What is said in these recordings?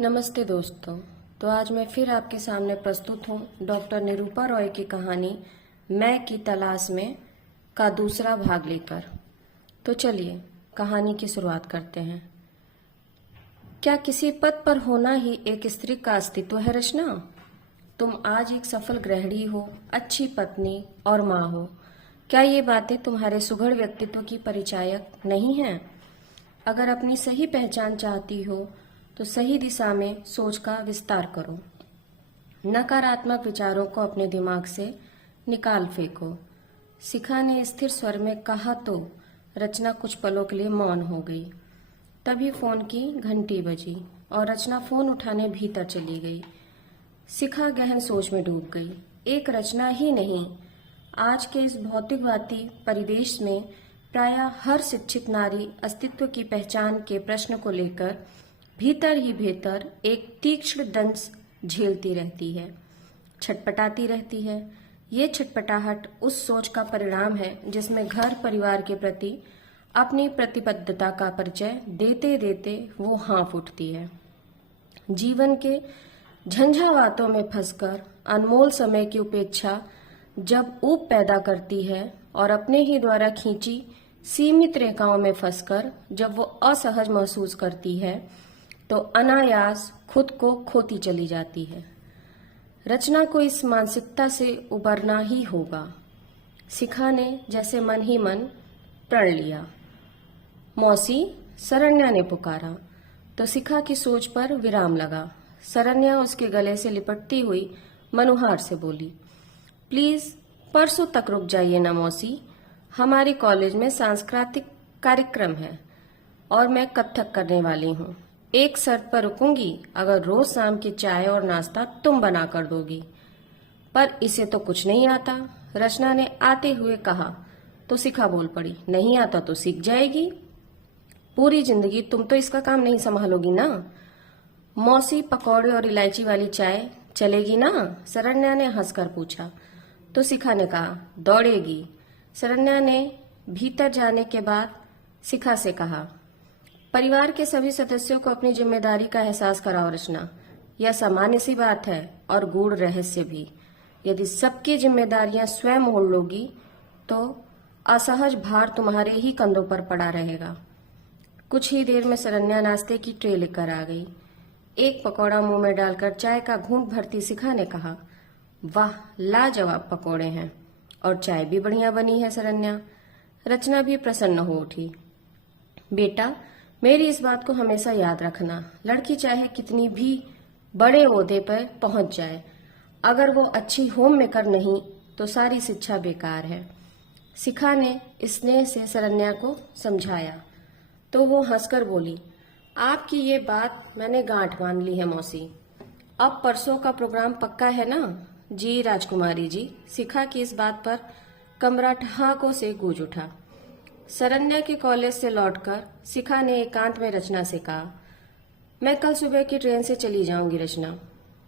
नमस्ते दोस्तों। तो आज मैं फिर आपके सामने प्रस्तुत हूँ डॉक्टर निरूपा रॉय की कहानी मैं की तलाश में का दूसरा भाग लेकर। तो चलिए कहानी की शुरुआत करते हैं। क्या किसी पद पर होना ही एक स्त्री का अस्तित्व है रचना? तुम आज एक सफल गृहिणी हो, अच्छी पत्नी और माँ हो। क्या ये बातें तुम्हारे सुघड़ व्यक्तित्व की परिचायक नहीं हैं? अगर अपनी सही पहचान चाहती हो तो सही दिशा में सोच का विस्तार करो। नकारात्मक विचारों को अपने दिमाग से निकाल फेंको। शिखा ने स्थिर स्वर में कहा तो रचना कुछ पलों के लिए मौन हो गई। तभी फोन की घंटी बजी और रचना फोन उठाने भीतर चली गई। शिखा गहन सोच में डूब गई। एक रचना ही नहीं, आज के इस भौतिकवादी परिवेश में प्रायः हर शिक्षित नारी अस्तित्व की पहचान के प्रश्न को लेकर भीतर ही भीतर एक तीक्ष्ण दंश झेलती रहती है, छटपटाती रहती है। ये छटपटाहट उस सोच का परिणाम है जिसमें घर परिवार के प्रति अपनी प्रतिबद्धता का परिचय देते देते वो हाँफ उठती है। जीवन के झंझावातों में फंसकर अनमोल समय की उपेक्षा जब ऊब पैदा करती है और अपने ही द्वारा खींची सीमित रेखाओं में फंसकर जब वो असहज महसूस करती है तो अनायास खुद को खोती चली जाती है। रचना को इस मानसिकता से उबरना ही होगा। शिखा ने जैसे मन ही मन प्रण लिया। मौसी, शरण्या ने पुकारा तो शिखा की सोच पर विराम लगा। शरण्या उसके गले से लिपटती हुई मनुहार से बोली, प्लीज परसों तक रुक जाइए ना मौसी, हमारे कॉलेज में सांस्कृतिक कार्यक्रम है और मैं कथक करने वाली हूँ। एक शर्त पर रुकूंगी, अगर रोज शाम की चाय और नाश्ता तुम बना कर दोगी। पर इसे तो कुछ नहीं आता, रचना ने आते हुए कहा तो शिखा बोल पड़ी, नहीं आता तो सीख जाएगी। पूरी जिंदगी तुम तो इसका काम नहीं संभालोगी ना। मौसी, पकौड़े और इलायची वाली चाय चलेगी ना? शरण्या ने हंसकर पूछा तो शिखा ने कहा, दौड़ेगी। शरण्या ने भीतर जाने के बाद शिखा से कहा, परिवार के सभी सदस्यों को अपनी जिम्मेदारी का एहसास कराओ रचना। यह सामान्य सी बात है और गूढ़ रहस्य भी। यदि सबकी जिम्मेदारियां स्वयं ओढ़ लोगी तो असहज भार तुम्हारे ही कंधों पर पड़ा रहेगा। कुछ ही देर में शरण्या नाश्ते की ट्रे लेकर आ गई। एक पकौड़ा मुंह में डालकर चाय का घूंट भरती शिखा ने कहा, वाह, लाजवाब पकौड़े हैं और चाय भी बढ़िया बनी है शरण्या। रचना भी प्रसन्न हो उठी। बेटा, मेरी इस बात को हमेशा याद रखना, लड़की चाहे कितनी भी बड़े ओहदे पर पहुंच जाए, अगर वो अच्छी होम मेकर नहीं तो सारी शिक्षा बेकार है। शिखा ने स्नेह से शरण्या को समझाया तो वो हंसकर बोली, आपकी ये बात मैंने गांठ मान ली है मौसी। अब परसों का प्रोग्राम पक्का है ना? जी राजकुमारी जी। शिखा की इस बात पर कमरा ठहाकों से गूंज उठा। शरण्या के कॉलेज से लौटकर शिखा ने एकांत में रचना से कहा, मैं कल सुबह की ट्रेन से चली जाऊंगी रचना।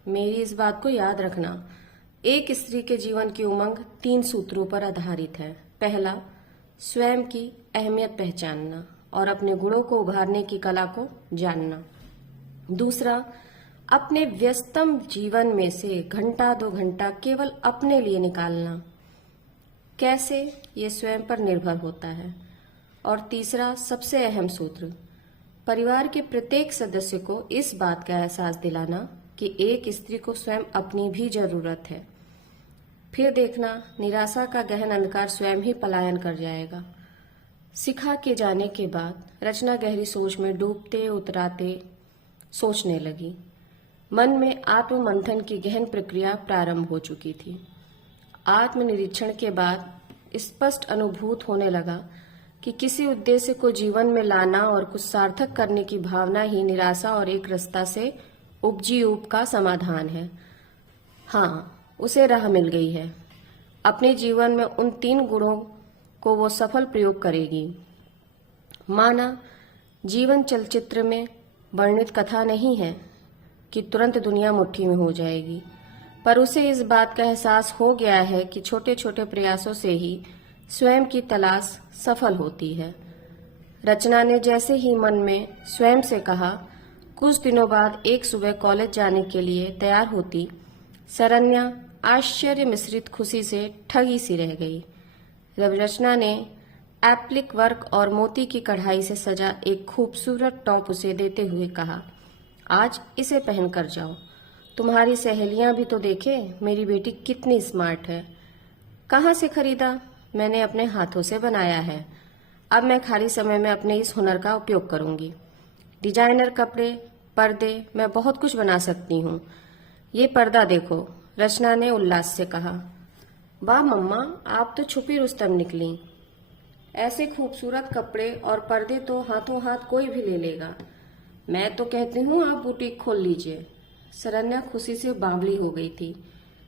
मेरी इस बात को याद रखना, एक स्त्री के जीवन की उमंग 3 सूत्रों पर आधारित है। पहला, स्वयं की अहमियत पहचानना और अपने गुणों को उभारने की कला को जानना। दूसरा, अपने व्यस्तम जीवन में से घंटा 2 घंटा केवल अपने लिए निकालना। कैसे, ये स्वयं पर निर्भर होता है। और तीसरा, सबसे अहम सूत्र, परिवार के प्रत्येक सदस्य को इस बात का एहसास दिलाना कि एक स्त्री को स्वयं अपनी भी जरूरत है। फिर देखना, निराशा का गहन अंधकार स्वयं ही पलायन कर जाएगा। शिखा के जाने के बाद रचना गहरी सोच में डूबते उतराते सोचने लगी। मन में आत्ममंथन की गहन प्रक्रिया प्रारंभ हो चुकी थी। आत्मनिरीक्षण के बाद स्पष्ट अनुभूत होने लगा कि किसी उद्देश्य को जीवन में लाना और कुछ सार्थक करने की भावना ही निराशा और एक रास्ता से उपजी ऊब का समाधान है। हाँ, उसे राह मिल गई है। अपने जीवन में उन 3 गुणों को वो सफल प्रयोग करेगी। माना जीवन चलचित्र में वर्णित कथा नहीं है कि तुरंत दुनिया मुट्ठी में हो जाएगी, पर उसे इस बात का एहसास हो गया है कि छोटे छोटे प्रयासों से ही स्वयं की तलाश सफल होती है। रचना ने जैसे ही मन में स्वयं से कहा, कुछ दिनों बाद एक सुबह कॉलेज जाने के लिए तैयार होती शरण्या आश्चर्य मिश्रित खुशी से ठगी सी रह गई जब रचना ने एप्लिक वर्क और मोती की कढ़ाई से सजा एक खूबसूरत टॉप उसे देते हुए कहा, आज इसे पहन कर जाओ। तुम्हारी सहेलियां भी तो देखे मेरी बेटी कितनी स्मार्ट है। कहाँ से खरीदा? मैंने अपने हाथों से बनाया है। अब मैं खाली समय में अपने इस हुनर का उपयोग करूंगी। डिजाइनर कपड़े, पर्दे, मैं बहुत कुछ बना सकती हूँ। ये पर्दा देखो, रचना ने उल्लास से कहा। वाह मम्मा, आप तो छुपी रुस्तम निकली। ऐसे खूबसूरत कपड़े और पर्दे तो हाथों हाथ कोई भी ले लेगा। मैं तो कहती हूँ आप बुटीक खोल लीजिए। शरण्या खुशी से बावली हो गई थी।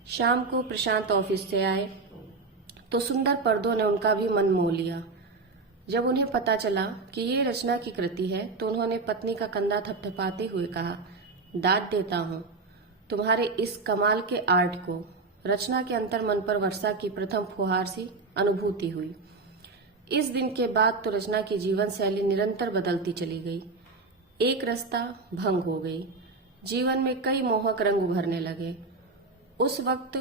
शाम को प्रशांत ऑफिस से आए तो सुंदर पर्दों ने उनका भी मन मोह लिया। जब उन्हें पता चला कि ये रचना की कृति है तो उन्होंने पत्नी का कंधा थपथपाते हुए कहा, दाद देता हूँ तुम्हारे इस कमाल के आर्ट को। रचना के अंतर्मन पर वर्षा की प्रथम फुहार सी अनुभूति हुई। इस दिन के बाद तो रचना की जीवन शैली निरंतर बदलती चली गई। एक रास्ता भंग हो गई। जीवन में कई मोहक रंग उभरने लगे। उस वक्त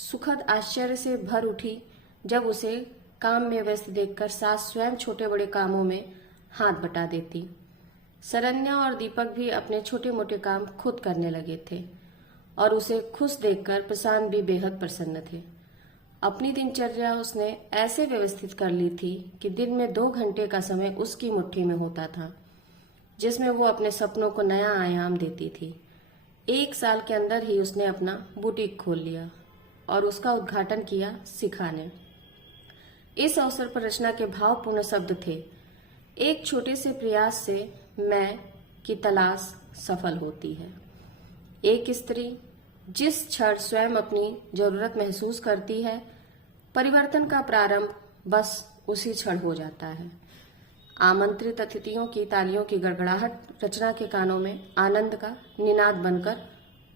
सुखद आश्चर्य से भर उठी जब उसे काम में व्यस्त देखकर सास स्वयं छोटे बड़े कामों में हाथ बटा देती। शरण्या और दीपक भी अपने छोटे मोटे काम खुद करने लगे थे और उसे खुश देखकर प्रशांत भी बेहद प्रसन्न थे। अपनी दिनचर्या उसने ऐसे व्यवस्थित कर ली थी कि दिन में 2 घंटे का समय उसकी मुट्ठी में होता था, जिसमें वो अपने सपनों को नया आयाम देती थी। 1 साल के अंदर ही उसने अपना बुटीक खोल लिया और उसका उद्घाटन किया शिखा ने। इस अवसर पर रचना के भावपूर्ण शब्द थे, एक छोटे से प्रयास से मैं की तलाश सफल होती है। एक स्त्री जिस क्षण स्वयं अपनी जरूरत महसूस करती है, परिवर्तन का प्रारंभ बस उसी क्षण हो जाता है। आमंत्रित अतिथियों की तालियों की गड़गड़ाहट रचना के कानों में आनंद का निनाद बनकर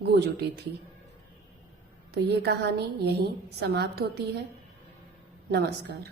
गूंज उठी थी। तो ये कहानी यहीं समाप्त होती है। नमस्कार।